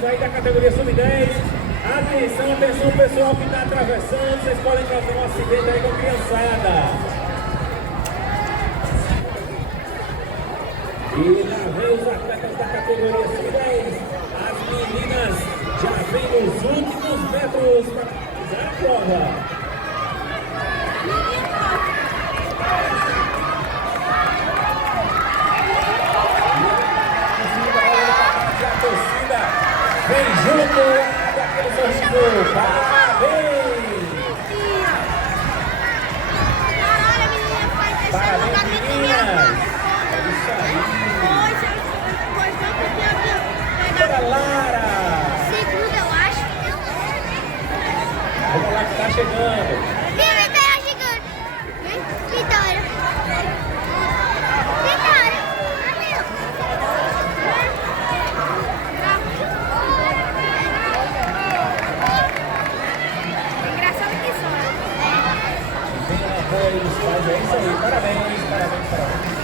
meninas aí da categoria sub-10. Atenção, atenção, pessoal que está atravessando. Vocês podem fazer um acidente aí com a criançada. E lá vem os atletas da categoria sub-10. As meninas já vêm nos últimos metros para finalizar a prova. Vem junto, daquele sorriso, parabéns! Parabéns, meninas! É isso aí! Bora, Lara! Segunda, eu acho. Vamos lá que tá chegando! Vitória chegando! Vitória! Vitória! Engraçado que só. Vem na apoio dos pais, é isso aí, parabéns, parabéns, parabéns.